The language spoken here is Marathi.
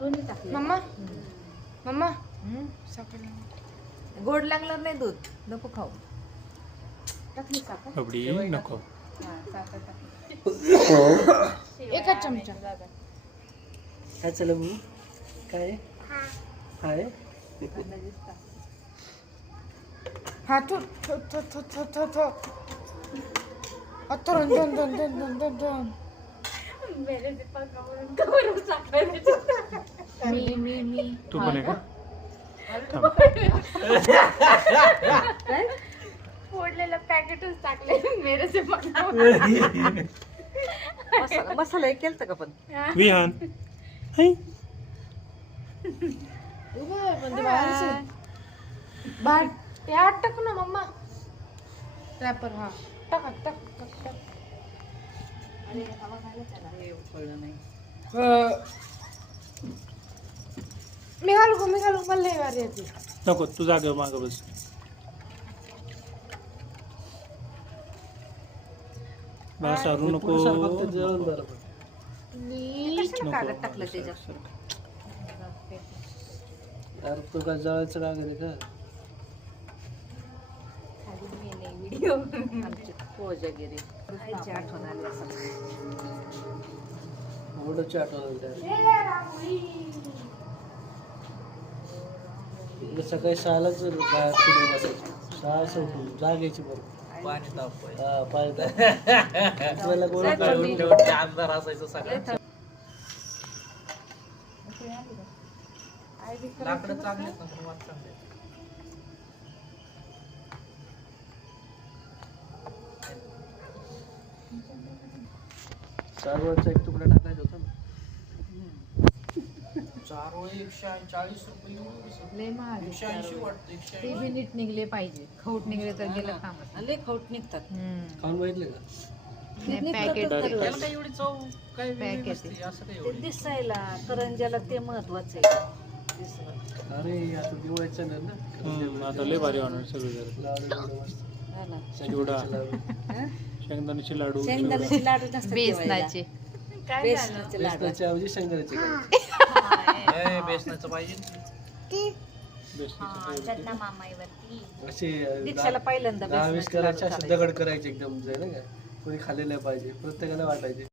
दोन्ही टाकले. मम्मा मम्मा साखर गोड लागणार नाही दूध, नको खाऊ. टाकली साखर. एवढी नको. हा, साखर टाकली. एकच चमचा. काय चालू मी काय हाय अंदाजेच टाक. हा थो थो थो थो थो थो थो अतरन दोन दोन दोन दोन दोन दोन मेरे से पक्का म्हणून कवर साखर द्यायची. मी तू पण आहे का? थांब. काय? फोडलेलं पॅकेटच टाकले मेरे से पक्का. मसाला एक केलता का पण? विहान हाय. बाहेर ते आत टाक ना मम्मा. रॅपर हा टाक टाक टाक टाक. अरे हवा घालत आहे ना. हे कळलं नाही. मी घालू मला लय वारी येते. नको तू जागेवर मागं बस. बस अरू नको. फक्त जेवण बरोबर कशाला कागद टाकलं त्याच्यात? अरे तू काय जळायचं काय घरी का खाली मेले व्हिडिओ आमचे कोजागिरी. आईची आठवण आली असं. ओढची आठवण सकाळी 6लाच बाहेर फिरून बसायची. 6 सुटून जागायची बरोबर. पाणी तापवाय हा पाणी आपल्याला गोळा अंधार असायचं सगळं. लाकडं चांगले आहेत ना, वाद चांगले आहेत. चारवरचा एक तुकडा टाकायचा होता ना. 4 वळी 140 रुपये एवढं. लय महाग आहे 180 चार. वाटतं, ते 180. बी नीट निघले पाहिजे. खौट निघले तर गेलं कामच. लय खौट निघतात. खाऊन बघितले का पॅकेट त्याला काय एवढी चव काय वेगळी पॅकेट नसते, असं काय ते एवढी. दिसायला करंजाला ते महत्वाचं आहे. दिसणं. अरे आता दिवाळीचं नाही ना आता लय भारी होणार सगळं जरा. लाडू बिडू मस्त. हा ना. चिवडा, लाडू. शेंगदाण्याचे लाडू, चिवडा. शेंगदाण्याचे लाडू नसतात बेसनाचे. बेसनाचे लाडू. बेसनाच्या ऐवजी शेंगदाण्याचे करायचे. ए, बेसनाचं पाहिजे. बेसनाचं असे दीक्षाला पहिल्यांदा 10-20 बेसनाचे करायचे लाडू असे चालायचे. दगड करायचे एकदम नाही का कोणी खाल्ले नाही पाहिजे प्रत्येकाला वाटायचे